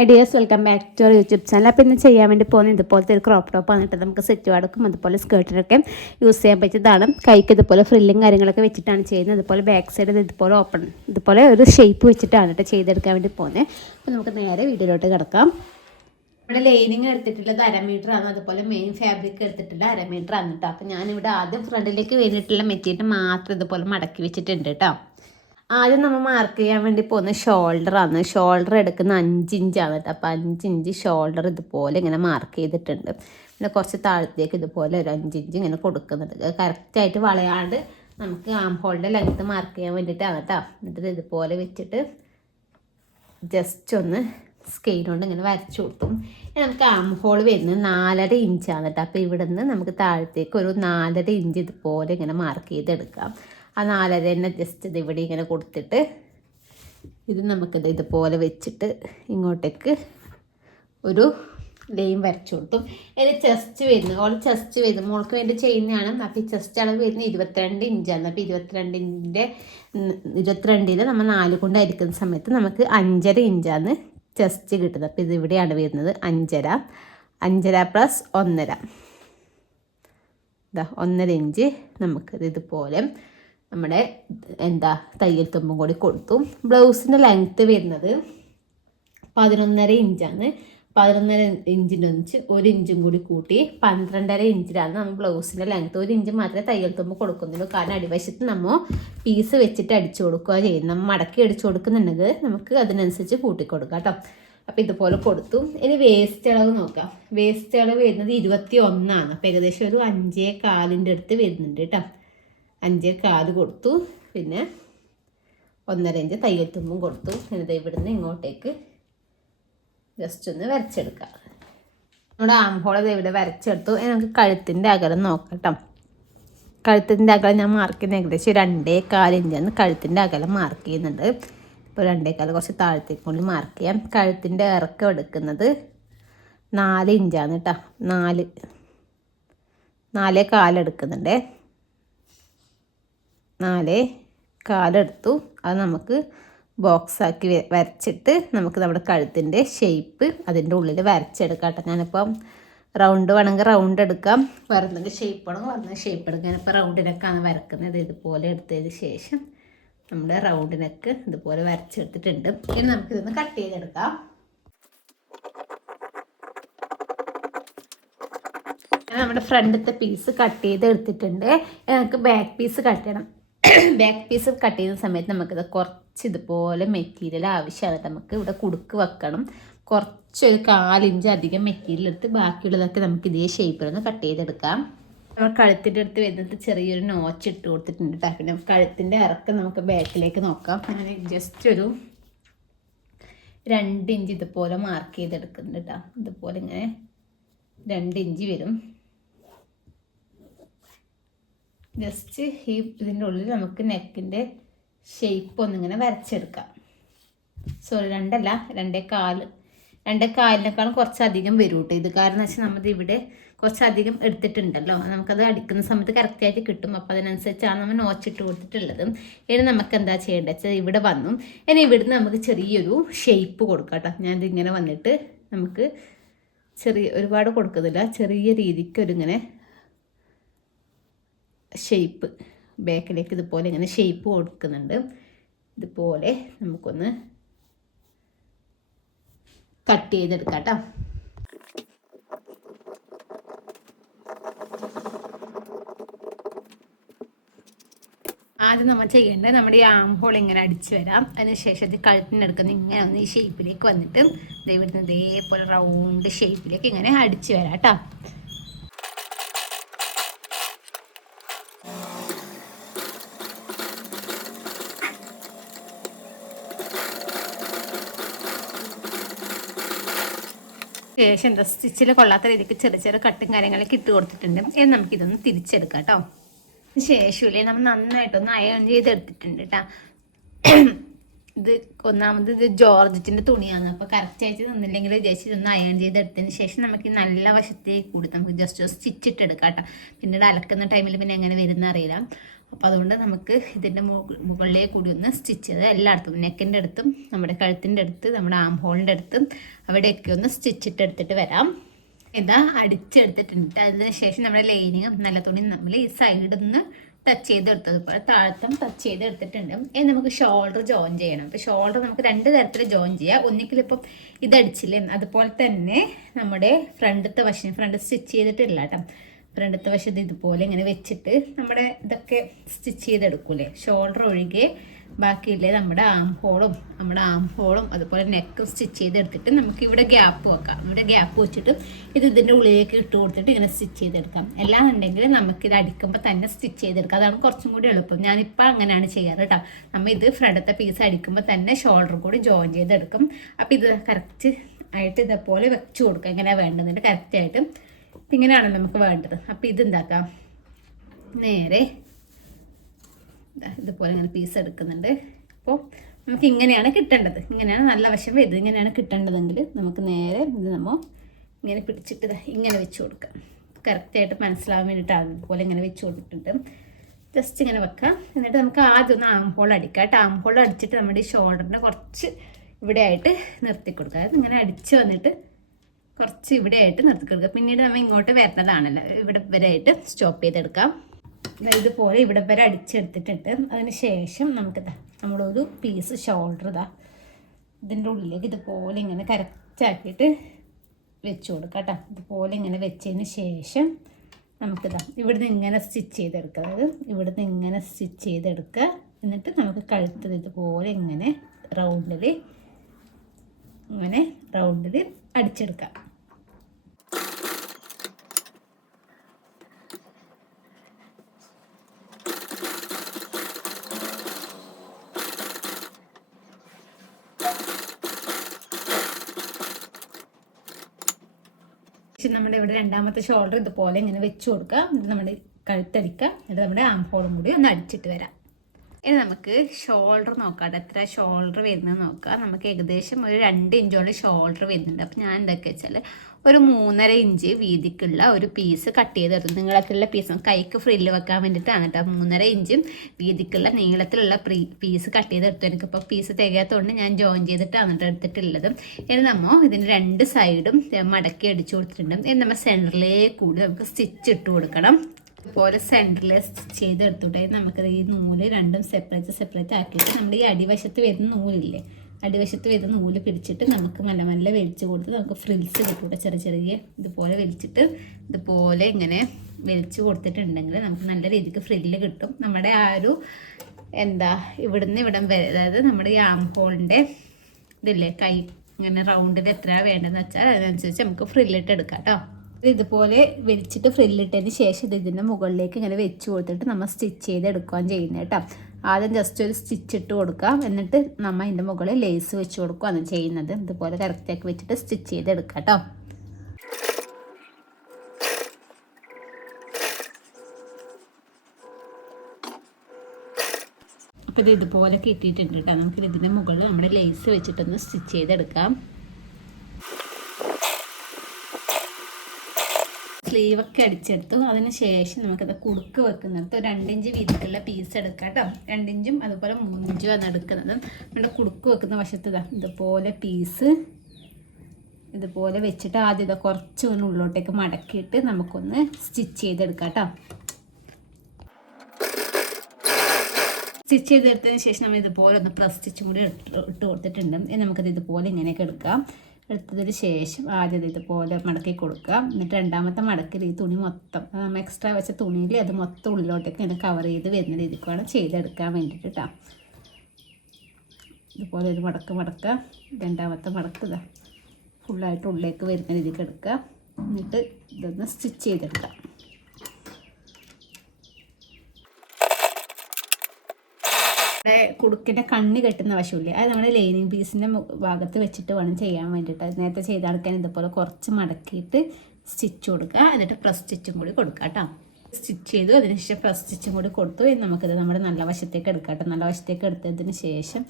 Ideas welcome back to our YouTube channel. അപ്പോൾ ഇന്ന് ചെയ്യാൻ വേണ്ടി പോകുന്നത് ഇതുപോലത്തെ ഒരു ക്രോപ്പ് ടോപ്പ് വന്നിട്ട് നമുക്ക് സെറ്റ് വാടക്കും അതുപോലെ സ്കേർട്ടിനൊക്കെ യൂസ് ചെയ്യാൻ പറ്റിയതാണ്. കൈക്ക് ഇതുപോലെ ഫ്രില്ലും കാര്യങ്ങളൊക്കെ വെച്ചിട്ടാണ് ചെയ്യുന്നത്. അതുപോലെ ബാക്ക് സൈഡ് ഇതുപോലെ ഓപ്പൺ ഇതുപോലെ ഒരു ഷേപ്പ് വെച്ചിട്ടാണ് കേട്ടോ ചെയ്തെടുക്കാൻ വേണ്ടി പോകുന്നത്. അപ്പോൾ നമുക്ക് നേരെ വീഡിയോയിലോട്ട് കിടക്കാം. ഇവിടെ ലൈനിങ് എടുത്തിട്ടുള്ളത് 1/2 മീറ്റർ ആണ്. അതുപോലെ മെയിൻ ഫാബ്രിക് എടുത്തിട്ടുള്ള 1/2 മീറ്റർ ആണ് കേട്ടോ. അപ്പോൾ ഞാനിവിടെ ആദ്യം ഫ്രണ്ടിലേക്ക് വേണ്ടിയിട്ടുള്ള മെറ്റീരിയൽ മാത്രം ഇതുപോലെ മടക്കി വെച്ചിട്ടുണ്ട് കേട്ടോ. ആദ്യം നമ്മൾ മാർക്ക് ചെയ്യാൻ വേണ്ടി പോകുന്ന ഷോൾഡറാണ്. ഷോൾഡർ എടുക്കുന്ന 5 ഇഞ്ചാണ് കേട്ടോ. അപ്പോൾ 5 ഇഞ്ച് ഷോൾഡർ ഇതുപോലെ ഇങ്ങനെ മാർക്ക് ചെയ്തിട്ടുണ്ട്. പിന്നെ കുറച്ച് താഴത്തേക്ക് ഇതുപോലെ ഒരു 5 ഇഞ്ച് ഇങ്ങനെ കൊടുക്കുന്നുണ്ട്. കറക്റ്റായിട്ട് വളയാണ്ട് നമുക്ക് ആം ഹോളിൻ്റെ ലെങ്ത്ത് മാർക്ക് ചെയ്യാൻ വേണ്ടിയിട്ടാണ് കേട്ടോ. എന്നിട്ട് ഇതുപോലെ വെച്ചിട്ട് ജസ്റ്റ് ഒന്ന് സ്കെയിൽ കൊണ്ട് ഇങ്ങനെ വരച്ചു കൊടുക്കും. നമുക്ക് ആം ഹോൾ വരുന്നത് 4.5 ഇഞ്ചാണ് കേട്ടോ. അപ്പോൾ ഇവിടെ നിന്ന് നമുക്ക് താഴത്തേക്ക് ഒരു 4.5 ഇഞ്ച് ഇതുപോലെ ഇങ്ങനെ മാർക്ക് ചെയ്തെടുക്കാം. ആ 4.5 തന്നെ ജസ്റ്റ് ഇത് ഇവിടെ ഇങ്ങനെ കൊടുത്തിട്ട് ഇത് നമുക്കിത് ഇതുപോലെ വെച്ചിട്ട് ഇങ്ങോട്ടേക്ക് ഒരു ലൈൻ വരച്ചു കൊടുത്തു. ഇത് ചെസ്റ്റ് വരുന്നത് ചെസ്റ്റ് വരുന്നത് മോൾക്ക് വേണ്ടി ചെയ്യുന്നതാണ്. അപ്പോൾ ഈ ചെസ്റ്റ് അളവ് വരുന്നത് 22 ഇഞ്ചാണ്. അപ്പോൾ 22 നമ്മൾ 4 കൊണ്ട് അരിക്കുന്ന സമയത്ത് നമുക്ക് 5.5 ഇഞ്ചാണ് ചെസ്റ്റ് കിട്ടുന്നത്. അപ്പോൾ ഇത് ഇവിടെയാണ് വരുന്നത് 5.5 പ്ലസ് 1.5 1.5 ഇഞ്ച് നമുക്കത് ഇതുപോലെ നമ്മുടെ തയ്യൽ തുമ്പും കൂടി കൊടുത്തു. ബ്ലൗസിൻ്റെ ലെങ്ത്ത് വരുന്നത് 11.5 ഇഞ്ചാണ്. 11.5 ഇഞ്ചിൻ്റെ 1 ഇഞ്ചും കൂടി കൂട്ടി 12.5 ഇഞ്ചിലാണ് നമ്മൾ ബ്ലൗസിൻ്റെ ലെങ്ത്ത്. 1 ഇഞ്ച് മാത്രമേ തയ്യൽ തുമ്പ് കൊടുക്കുന്നുള്ളൂ. കാരണം അടിവശത്ത് നമ്മൾ പീസ് വെച്ചിട്ട് അടിച്ചു കൊടുക്കുക ചെയ്യുന്നത്. നമ്മൾ മടക്കി അടിച്ചു കൊടുക്കുന്നുണ്ടെങ്കിൽ നമുക്ക് അതിനനുസരിച്ച് കൂട്ടിക്കൊടുക്കാം കേട്ടോ. അപ്പോൾ ഇതുപോലെ കൊടുത്തു. ഇനി വേസ്റ്റ് അളവ് നോക്കാം. വേസ്റ്റ് അളവ് വരുന്നത് 21 അപ്പോൾ ഏകദേശം ഒരു 5.25 അടുത്ത് വരുന്നുണ്ട് കേട്ടോ. 5.25 കൊടുത്തു. പിന്നെ 1.5 ഇഞ്ച് തയ്യൽ തുമ്പും കൊടുത്തു. എന്നിട്ട് ഇവിടുന്ന് ഇങ്ങോട്ടേക്ക് ജസ്റ്റ് ഒന്ന് വരച്ചെടുക്കാം. നമ്മുടെ ആം ഹോൾ ഇവിടെ വരച്ചെടുത്തു. നമുക്ക് കഴുത്തിൻ്റെ അകലം നോക്കാം കേട്ടോ. കഴുത്തിൻ്റെ അകലം ഞാൻ മാർക്ക് ചെയ്യുന്നത് ഏകദേശം 2.25 ഇഞ്ചാണ് കഴുത്തിൻ്റെ അകലം മാർക്ക് ചെയ്യുന്നുണ്ട്. ഇപ്പോൾ 2.25 കുറച്ച് താഴത്തേക്ക് കൊണ്ട് മാർക്ക് ചെയ്യാം. കഴുത്തിൻ്റെ ഇറക്കം എടുക്കുന്നത് 4 ഇഞ്ചാണ് കേട്ടോ. 4.25 എടുക്കുന്നുണ്ട്. 4.25 എടുത്തു. അത് നമുക്ക് ബോക്സാക്കി വരച്ചിട്ട് നമുക്ക് നമ്മുടെ കഴുത്തിൻ്റെ ഷേപ്പ് അതിൻ്റെ ഉള്ളിൽ വരച്ചെടുക്കാം കേട്ടോ. ഞാനിപ്പം റൗണ്ട് വേണമെങ്കിൽ റൗണ്ട് എടുക്കാം, വേറെ എന്തെങ്കിലും ഷേപ്പ് വേണമെങ്കിൽ വേറെ ഷേപ്പ് എടുക്കാം. ഞാനിപ്പോൾ റൗണ്ടിനൊക്കെയാണ് വരക്കുന്നത്. ഇതുപോലെ എടുത്തതിന് ശേഷം നമ്മുടെ റൗണ്ടിനൊക്കെ ഇതുപോലെ വരച്ചെടുത്തിട്ടുണ്ട്. ഇനി നമുക്കിതൊന്ന് കട്ട് ചെയ്തെടുക്കാം. നമ്മുടെ ഫ്രണ്ടത്തെ പീസ് കട്ട് ചെയ്ത് എടുത്തിട്ടുണ്ട്. നമുക്ക് ബാക്ക് പീസ് കട്ട് ചെയ്യണം. ബാക്ക് പീസ് കട്ട് ചെയ്യുന്ന സമയത്ത് നമുക്കിത് കുറച്ച് ഇതുപോലെ മെറ്റീരിയൽ ആവശ്യമാണ്. നമുക്ക് ഇവിടെ കുടുക്ക് വെക്കണം. കുറച്ചൊരു 4 ഇഞ്ച് അധികം മെറ്റീരിയൽ എടുത്ത് ബാക്കിയുള്ളതൊക്കെ നമുക്ക് ഇതേ ഷേപ്പിലൊന്ന് കട്ട് ചെയ്തെടുക്കാം. നമ്മൾ കഴുത്തിൻ്റെ അടുത്ത് വരുന്നത് ചെറിയൊരു നോച്ച് ഇട്ട് കൊടുത്തിട്ടുണ്ട് കേട്ടോ. പിന്നെ കഴുത്തിൻ്റെ ഇറക്കം നമുക്ക് ബാക്കിലേക്ക് നോക്കാം. ഞാൻ ജസ്റ്റ് ഒരു 2 ഇഞ്ച് ഇതുപോലെ മാർക്ക് ചെയ്തെടുക്കുന്നുണ്ട് കേട്ടോ. ഇതുപോലെ ഇങ്ങനെ 2 ഇഞ്ച് വരും. ജസ്റ്റ് ഇതിൻ്റെ ഉള്ളിൽ നമുക്ക് നെക്കിൻ്റെ ഷേപ്പ് ഒന്നിങ്ങനെ വരച്ചെടുക്കാം. സോറി 2.5 2.25 കുറച്ചധികം വരും കേട്ടോ. ഇത് കാരണം വെച്ചാൽ നമ്മളിത് ഇവിടെ കുറച്ചധികം എടുത്തിട്ടുണ്ടല്ലോ. നമുക്കത് അടിക്കുന്ന സമയത്ത് കറക്റ്റായിട്ട് കിട്ടും. അപ്പോൾ അതിനനുസരിച്ചാണ് നമ്മൾ നോച്ചിട്ട് കൊടുത്തിട്ടുള്ളത്. ഇനി നമുക്ക് എന്താ ചെയ്യേണ്ടത് വെച്ചാൽ ഇവിടെ വന്നു. ഇനി ഇവിടുന്ന് നമുക്ക് ചെറിയൊരു ഷേപ്പ് കൊടുക്കാം കേട്ടോ. ഞാനിതിങ്ങനെ വന്നിട്ട് നമുക്ക് ഒരുപാട് കൊടുക്കുന്നില്ല, ചെറിയ രീതിക്ക് ഒരിങ്ങനെ ഷേപ്പ് ബാക്കിലേക്ക് ഇതുപോലെ ഇങ്ങനെ ഷേപ്പ് കൊടുക്കുന്നുണ്ട്. ഇതുപോലെ നമുക്കൊന്ന് കട്ട് ചെയ്തെടുക്കാം കേട്ടോ. ആദ്യം നമ്മൾ ചെയ്യേണ്ടത് നമ്മുടെ ഈ ആം ഹോൾ ഇങ്ങനെ അടിച്ചു വരാം. അതിനുശേഷം ഇത് കഴുത്തിനെടുക്കുന്ന ഇങ്ങനെ ഒന്ന് ഈ ഷേപ്പിലേക്ക് വന്നിട്ട് ഇവിടുന്ന് ഇതേപോലെ റൗണ്ട് ഷേപ്പിലേക്ക് ഇങ്ങനെ അടിച്ചു വരാം കേട്ടോ. ശേഷം സ്റ്റിച്ചിൽ കൊള്ളാത്ത രീതിക്ക് ചെറിയ ചെറിയ കട്ടും കാര്യങ്ങളൊക്കെ ഇട്ട് കൊടുത്തിട്ടുണ്ട്. ഇനി നമുക്കിതൊന്ന് തിരിച്ചെടുക്കാം കേട്ടോ. ശേഷമില്ലേ നമ്മൾ നന്നായിട്ടൊന്ന് അയൺ ചെയ്തെടുത്തിട്ടുണ്ട് കേട്ടോ. ഇത് ഒന്നാമത് ഇത് ജോർജറ്റിൻ്റെ തുണിയാണ്. അപ്പോൾ കറക്റ്റായിട്ട് നിന്നില്ലെങ്കിൽ ജസ്റ്റ് ഇതൊന്ന് അയൺ ചെയ്തെടുത്തതിന് ശേഷം നമുക്ക് നല്ല വശത്തേക്ക് കൂടി നമുക്ക് ജസ്റ്റ് സ്റ്റിച്ചിട്ട് എടുക്കാം കേട്ടോ. പിന്നീട് അലക്കുന്ന ടൈമിൽ പിന്നെ എങ്ങനെ വരുന്ന അറിയില്ല. അപ്പോൾ അതുകൊണ്ട് നമുക്ക് ഇതിൻ്റെ മുകളിലേക്ക് കൂടി ഒന്ന് സ്റ്റിച്ച് ചെയ്ത് എല്ലായിടത്തും നെക്കിൻ്റെ അടുത്തും നമ്മുടെ കഴുത്തിൻ്റെ അടുത്ത് നമ്മുടെ ആം ഹോളിൻ്റെ അടുത്തും അവിടെയൊക്കെ ഒന്ന് സ്റ്റിച്ചിട്ട് എടുത്തിട്ട് വരാം. ഇതാ അടിച്ചെടുത്തിട്ടുണ്ട്. അതിന് ശേഷം നമ്മുടെ ലൈനിങ്ങും നല്ല തുണി നമ്മൾ ഈ സൈഡിൽ നിന്ന് ടച്ച് ചെയ്തെടുത്തതുപോലെ താഴത്തും ടച്ച് ചെയ്തെടുത്തിട്ടുണ്ട്. ഇനി നമുക്ക് ഷോൾഡർ ജോയിൻ ചെയ്യണം. അപ്പോൾ ഷോൾഡർ നമുക്ക് 2 തരത്തിൽ ജോയിൻ ചെയ്യാം. ഒന്നിക്കലിപ്പം ഇതടിച്ചില്ലേ, അതുപോലെ തന്നെ നമ്മുടെ ഫ്രണ്ട് സ്റ്റിച്ച് ചെയ്തിട്ടില്ല കേട്ടോ. ഫ്രണ്ടത്തെ വശത്ത് ഇതുപോലെ ഇങ്ങനെ വെച്ചിട്ട് നമ്മുടെ ഇതൊക്കെ സ്റ്റിച്ച് ചെയ്തെടുക്കൂലേ, ഷോൾഡർ ഒഴികെ ബാക്കിയില്ലേ നമ്മുടെ ആം ഹോളും അതുപോലെ നെക്കും സ്റ്റിച്ച് ചെയ്തെടുത്തിട്ട് നമുക്ക് ഇവിടെ ഗ്യാപ്പ് വെക്കാം. ഇവിടെ ഗ്യാപ്പ് വെച്ചിട്ട് ഇതിൻ്റെ ഉള്ളിലേക്ക് ഇട്ട് കൊടുത്തിട്ട് ഇങ്ങനെ സ്റ്റിച്ച് ചെയ്തെടുക്കാം. എല്ലാന്നുണ്ടെങ്കിൽ നമുക്കിത് അടിക്കുമ്പോൾ തന്നെ സ്റ്റിച്ച് ചെയ്തെടുക്കാം. അതാണ് കുറച്ചും കൂടി എളുപ്പം. ഞാനിപ്പോൾ അങ്ങനെയാണ് ചെയ്യാറ് കേട്ടോ. നമ്മൾ ഇത് ഫ്രണ്ടത്തെ പീസ് അടിക്കുമ്പോൾ തന്നെ ഷോൾഡർ കൂടി ജോയിൻ ചെയ്തെടുക്കും. അപ്പോൾ ഇത് കറക്റ്റ് ആയിട്ട് ഇതേപോലെ വെച്ച് കൊടുക്കുക. എങ്ങനെയാണ് വേണ്ടതിൻ്റെ കറക്റ്റായിട്ട് ഇങ്ങനെയാണല്ലോ നമുക്ക് വേണ്ടത്. അപ്പോൾ ഇതെന്താക്കാം, നേരെ ഇതുപോലെ ഇങ്ങനെ പീസ് എടുക്കുന്നുണ്ട്. അപ്പോൾ നമുക്ക് ഇങ്ങനെയാണ് കിട്ടേണ്ടത്. ഇങ്ങനെയാണ് നല്ല വശം വരുന്നത്. ഇങ്ങനെയാണ് കിട്ടേണ്ടതെങ്കിൽ നമുക്ക് നേരെ ഇത് നമ്മൾ ഇങ്ങനെ പിടിച്ചിട്ട് ഇങ്ങനെ വെച്ച് കൊടുക്കാം. കറക്റ്റായിട്ട് മനസ്സിലാവാൻ വേണ്ടിയിട്ടാണ് ഇതുപോലെ ഇങ്ങനെ വെച്ച് കൊടുത്തിട്ട് ജസ്റ്റ് ഇങ്ങനെ വെക്കാം. എന്നിട്ട് നമുക്ക് ആദ്യം ഒന്ന് ആം ഹോൾ അടിക്കാം കേട്ടോ. ആം ഹോൾ അടിച്ചിട്ട് നമ്മുടെ ഈ ഷോൾഡറിനെ കുറച്ച് ഇവിടെ ആയിട്ട് നിർത്തി കൊടുക്കുക. അതായത് ഇങ്ങനെ അടിച്ച് വന്നിട്ട് കുറച്ച് ഇവിടെ ആയിട്ട് നിർത്തി കൊടുക്കുക. പിന്നീട് നമ്മൾ ഇങ്ങോട്ട് വരുന്നതാണല്ലോ, ഇവിടെ വരെ ആയിട്ട് സ്റ്റോപ്പ് ചെയ്തെടുക്കാം. ഇതുപോലെ ഇവിടെ വരെ അടിച്ചെടുത്തിട്ടുണ്ട്. അതിന് ശേഷം നമുക്കിതാ നമ്മളൊരു പീസ് ഷോൾഡർ ഇതിൻ്റെ ഉള്ളിലേക്ക് ഇതുപോലെ ഇങ്ങനെ കറക്റ്റാക്കിയിട്ട് വെച്ച് കൊടുക്കാം കേട്ടോ. ഇതുപോലെ ഇങ്ങനെ വെച്ചതിന് ശേഷം നമുക്കിതാ ഇവിടുന്ന് ഇങ്ങനെ സ്റ്റിച്ച് ചെയ്തെടുക്കുക. അതായത് ഇവിടുന്ന് ഇങ്ങനെ സ്റ്റിച്ച് ചെയ്തെടുക്കുക. എന്നിട്ട് നമുക്ക് കഴുത്തത് ഇതുപോലെ ഇങ്ങനെ റൗണ്ടിൽ അടിച്ചെടുക്കാം. നമ്മുടെ ഇവിടെ രണ്ടാമത്തെ ഷോൾഡർ ഇതുപോലെ ഇങ്ങനെ വെച്ച് കൊടുക്കുക. ഇത് നമ്മുടെ കഴുത്തടിക്കുക. എന്നിട്ട് നമ്മുടെ ആം ഹോളും കൂടി ഒന്ന് അടിച്ചിട്ട് വരാം. ഇനി നമുക്ക് ഷോൾഡർ നോക്കാം. എത്ര ഷോൾഡർ വരുന്നത് നോക്കാം. നമുക്ക് ഏകദേശം ഒരു 2 ഇഞ്ചോളം ഷോൾഡർ വരുന്നുണ്ട്. അപ്പോൾ ഞാൻ എന്തൊക്കെ വെച്ചാൽ ഒരു 3.5 ഇഞ്ച് വീതിക്കുള്ള ഒരു പീസ് കട്ട് ചെയ്തെടുത്തു. നീളത്തിലുള്ള പീസ് കൈക്ക് ഫ്രില്ല് വെക്കാൻ വേണ്ടിയിട്ടാണ് കേട്ടോ. 3.5 ഇഞ്ചും വീതിക്കുള്ള നീളത്തിലുള്ള പീസ് കട്ട് ചെയ്തെടുത്തു. എനിക്കിപ്പോൾ പീസ് തികയാത്തതുകൊണ്ട് ഞാൻ ജോയിൻ ചെയ്തിട്ടാണ് എടുത്തിട്ടുള്ളത്. ഇനി നമ്മൾ ഇതിന് 2 സൈഡും മടക്കി അടിച്ചു കൊടുത്തിട്ടുണ്ട്. ഇനി നമ്മൾ സെൻറ്ററിലേക്ക് കൂടി നമുക്ക് സ്റ്റിച്ച് ഇട്ട് കൊടുക്കണം. ഇതുപോലെ സെൻറ്ററിൽ സ്റ്റിച്ച് ചെയ്തെടുത്തിട്ട് നമുക്കത് ഈ നൂല് രണ്ടും സെപ്പറേറ്റ് ആക്കിയിട്ട് നമ്മുടെ ഈ അടിവശത്ത് വരുന്ന നൂലില്ലേ, അടിവശത്ത് വരുന്ന നൂല് പിടിച്ചിട്ട് നമുക്ക് മെല്ലെ വലിച്ച് കൊടുത്ത് നമുക്ക് ഫ്രിൽസ് കിട്ടൂടെ. ചെറിയ ഇതുപോലെ വലിച്ചിട്ട് ഇതുപോലെ ഇങ്ങനെ വലിച്ച് കൊടുത്തിട്ടുണ്ടെങ്കിൽ നമുക്ക് നല്ല രീതിക്ക് ഫ്രില്ല് കിട്ടും. നമ്മുടെ ആ ഒരു ഇവിടുന്ന് ഇവിടം വരെ, അതായത് നമ്മുടെ ഈ ആം ഹോളിൻ്റെ ഇതില്ലേ, കൈ ഇങ്ങനെ റൗണ്ടിൽ എത്ര വേണ്ടതെന്ന് വെച്ചാൽ അതിനനുസരിച്ച് നമുക്ക് ഫ്രില്ലിട്ട് എടുക്കാം കേട്ടോ. ഇതുപോലെ വലിച്ചിട്ട് ഫ്രില്ലിട്ടതിന് ശേഷം ഇതിൻ്റെ മുകളിലേക്ക് ഇങ്ങനെ വെച്ച് കൊടുത്തിട്ട് നമ്മൾ സ്റ്റിച്ച് ചെയ്തെടുക്കുകയാണ് ചെയ്യുന്നത് കേട്ടോ. ആദ്യം ജസ്റ്റ് ഒരു സ്റ്റിച്ച് ഇട്ട് കൊടുക്കാം. എന്നിട്ട് നമ്മൾ അതിൻ്റെ മുകളിൽ ലേസ് വെച്ച് കൊടുക്കുകയാണ് ചെയ്യുന്നത്. ഇതുപോലെ കറക്റ്റാക്കി വെച്ചിട്ട് സ്റ്റിച്ച് ചെയ്തെടുക്കാം കേട്ടോ. അപ്പോൾ ഇത് ഇതുപോലെ കിട്ടിയിട്ടുണ്ട് കേട്ടോ. നമുക്ക് ഇതിൻ്റെ മുകളിൽ നമ്മുടെ ലേസ് വെച്ചിട്ടൊന്ന് സ്റ്റിച്ച് ചെയ്തെടുക്കാം. സ്ലീവൊക്കെ അടിച്ചെടുത്തു. അതിന് ശേഷം നമുക്കത് കുടുക്ക് വെക്കുന്നിടത്ത് ഒരു 2 ഇഞ്ച് വീതിക്കുള്ള പീസ് എടുക്കാം കേട്ടോ. 2 ഇഞ്ചും അതുപോലെ 3 ഇഞ്ചും ആണ് എടുക്കുന്നത്. നമ്മുടെ കുടുക്ക് വെക്കുന്ന വശത്ത് ഇതുപോലെ പീസ് ഇതുപോലെ വെച്ചിട്ട് ആദ്യം കുറച്ച് ഉള്ളിലോട്ടേക്ക് മടക്കിയിട്ട് നമുക്കൊന്ന് സ്റ്റിച്ച് ചെയ്തെടുക്കാം കേട്ടോ. സ്റ്റിച്ച് ചെയ്തെടുത്തതിന് ശേഷം നമ്മൾ ഇതുപോലെ ഒന്ന് പ്രസ് സ്റ്റിച്ചും കൂടി ഇട്ട് കൊടുത്തിട്ടുണ്ട്. നമുക്കത് ഇതുപോലെ ഇങ്ങനെയൊക്കെ എടുക്കാം. എടുത്തതിന് ശേഷം ആദ്യം ഇതുപോലെ മടക്കി കൊടുക്കുക. എന്നിട്ട് രണ്ടാമത്തെ മടക്കിൽ ഈ തുണി മൊത്തം എക്സ്ട്രാ വെച്ച തുണിയിൽ അത് മൊത്തം ഉള്ളിലോട്ടേക്ക് ഇങ്ങനെ കവർ ചെയ്ത് വരുന്ന രീതിക്ക് വേണം ചെയ്തെടുക്കാൻ വേണ്ടിയിട്ട് കേട്ടോ. ഇതുപോലെ ഒരു മടക്കുക. രണ്ടാമത്തെ മടക്കുക ഫുള്ളായിട്ട് ഉള്ളിലേക്ക് വരുന്ന രീതിക്ക് എടുക്കുക. എന്നിട്ട് ഇതൊന്ന് സ്റ്റിച്ച് ചെയ്തെടുക്കാം. കുടുക്കിൻ്റെ കണ്ണ് കെട്ടുന്ന വശമില്ലേ, അത് നമ്മുടെ ലൈനിങ് പീസിൻ്റെ ഭാഗത്ത് വെച്ചിട്ട് വേണം ചെയ്യാൻ വേണ്ടിയിട്ട്. അത് നേരത്തെ ചെയ്തെടുക്കാൻ ഇതുപോലെ കുറച്ച് മടക്കിയിട്ട് സ്റ്റിച്ച് കൊടുക്കുക. എന്നിട്ട് പ്രസ് സ്റ്റിച്ചും കൂടി കൊടുക്കുക കേട്ടോ. സ്റ്റിച്ച് ചെയ്തു, അതിനുശേഷം പ്രസ് സ്റ്റിച്ചും കൂടി കൊടുത്തു. നമുക്കിത് നമ്മുടെ നല്ല വശത്തേക്ക് എടുക്കാം കേട്ടോ. നല്ല വശത്തേക്ക് എടുത്തതിന് ശേഷം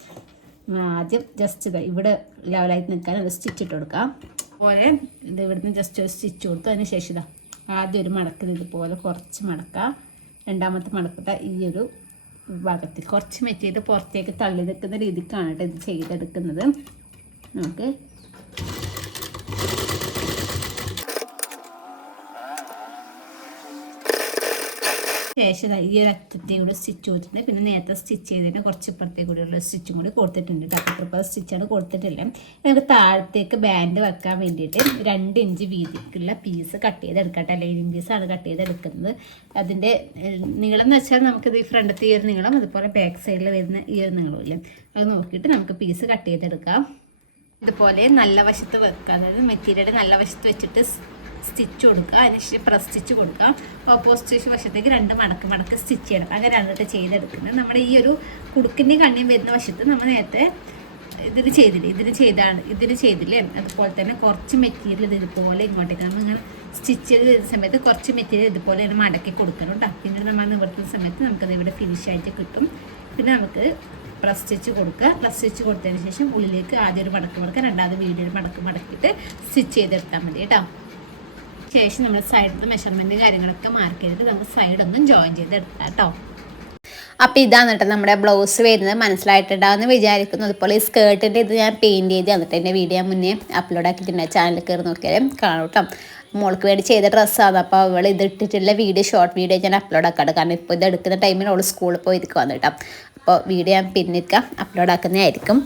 ആദ്യം ജസ്റ്റ് ഇവിടെ ലെവലായിട്ട് നിൽക്കാൻ അത് സ്റ്റിച്ച് ഇട്ട് കൊടുക്കാം. അതുപോലെ ഇത് ഇവിടുന്ന് ജസ്റ്റ് ഒരു സ്റ്റിച്ച് കൊടുത്തു. അതിന് ശേഷം ആദ്യം ഒരു മടക്കിൽ ഇതുപോലെ കുറച്ച് മടക്കാം. രണ്ടാമത്തെ മടക്കത്തെ ഈ ഒരു ഭാഗത്തിൽ കുറച്ച് മെറ്റീരിയൽ പുറത്തേക്ക് തള്ളി നിൽക്കുന്ന രീതിക്കാണ് കേട്ടോ ഇത് ചെയ്തെടുക്കുന്നത്. നമുക്ക് ശേഷം ഈ ഒരു അറ്റത്തെ കൂടെ സ്റ്റിച്ച് കൊടുത്തിട്ടുണ്ട്. പിന്നെ നേരത്തെ സ്റ്റിച്ച് ചെയ്തതിന് കുറച്ച് ഇപ്പുറത്തേക്ക് കൂടിയുള്ള സ്റ്റിച്ചും കൂടി കൊടുത്തിട്ടുണ്ട്. അപ്പുറപ്പുറ സ്റ്റിച്ചാണ് കൊടുത്തിട്ടില്ല. നമുക്ക് താഴത്തേക്ക് ബാൻഡ് വെക്കാൻ വേണ്ടിയിട്ട് 2 ഇഞ്ച് വീതിക്കുള്ള പീസ് കട്ട് ചെയ്തെടുക്കട്ടെ. ലൈനിങ് പീസാണ് കട്ട് ചെയ്തെടുക്കുന്നത്. അതിൻ്റെ നീളം എന്ന് വെച്ചാൽ നമുക്കിത് ഈ ഫ്രണ്ടത്തെ ഈ ഒരു നീളം, അതുപോലെ ബാക്ക് സൈഡിൽ വരുന്ന ഈ ഒരു നീളം ഇല്ലേ, അത് നോക്കിയിട്ട് നമുക്ക് പീസ് കട്ട് ചെയ്തെടുക്കാം. ഇതുപോലെ നല്ല വശത്ത് വെക്കുക, അതായത് മെറ്റീരിയൽ നല്ല വശത്ത് വെച്ചിട്ട് സ്റ്റിച്ച് കൊടുക്കുക. അതിനുശേഷം പ്രസ് സ്റ്റിച്ച് കൊടുക്കുക. ഓപ്പോസിറ്റ് വശത്തേക്ക് 2 മടക്ക് സ്റ്റിച്ച് ചെയ്യണം. അങ്ങനെയാണ് കേട്ടോ ചെയ്തെടുക്കുന്നത്. നമ്മുടെ ഈ ഒരു കുടുക്കിൻ്റെ കണ്ണിയും വരുന്ന വശത്ത് നമ്മൾ നേരത്തെ ഇതിന് ചെയ്തില്ലേ, അതുപോലെ തന്നെ കുറച്ച് മെറ്റീരിയൽ ഇതുപോലെ ഇങ്ങോട്ടേക്ക് നമ്മൾ ഇങ്ങനെ സ്റ്റിച്ച് ചെയ്ത് വരുന്ന സമയത്ത് കുറച്ച് മെറ്റീരിയൽ ഇതുപോലെ തന്നെ മടക്കി കൊടുക്കണം കേട്ടോ. പിന്നീട് നമ്മൾ നിവർത്തുന്ന സമയത്ത് നമുക്കത് ഇവിടെ ഫിനിഷായിട്ട് കിട്ടും. പിന്നെ നമുക്ക് പ്രസ് സ്റ്റിച്ച് കൊടുക്കുക. പ്രസ് സ്റ്റിച്ച് കൊടുത്തതിന് ശേഷം ഉള്ളിലേക്ക് ആദ്യം ഒരു മടക്കുക, രണ്ടാമത് വീഡിയോ മടക്കിയിട്ട് സ്റ്റിച്ച് ചെയ്തെടുത്താൽ മതി കേട്ടോ. ശേഷം നമ്മൾ സൈഡിൽ മെഷർമെൻറ്റ് കാര്യങ്ങളൊക്കെ മാർക്ക് ചെയ്തിട്ട് നമുക്ക് സൈഡൊന്നും ജോയിൻ ചെയ്തെടുക്കാം കേട്ടോ. അപ്പോൾ ഇതാണ് കേട്ടോ നമ്മുടെ ബ്ലൗസ് വരുന്നത്. മനസ്സിലായിട്ടുണ്ടാകുമെന്ന് വിചാരിക്കുന്നു. അതുപോലെ ഈ സ്കേർട്ടിൻ്റെ ഇത് ഞാൻ പെയിൻറ്റ് ചെയ്ത് തന്നിട്ട് എൻ്റെ വീഡിയോ മുന്നേ അപ്ലോഡ് ആക്കിയിട്ടുണ്ട്. ചാനലിൽ കയറി നോക്കിയാലും കാണും കേട്ടോ. മോൾക്ക് വേണ്ടി ചെയ്ത ഡ്രസ്സാണ്. അപ്പോൾ അവൾ ഇത് ഇട്ടിട്ടുള്ള ഷോർട്ട് വീഡിയോ ഞാൻ അപ്ലോഡ് ആക്കാറ്. കാരണം ഇപ്പോൾ ഇത് എടുക്കുന്ന ടൈമിൽ അവൾ സ്കൂളിൽ പോയിരിക്കുവാണ് കേട്ടോ. അപ്പോൾ വീഡിയോ ഞാൻ പിന്നിട്ട് അപ്ലോഡ് ആക്കുന്നതായിരിക്കും.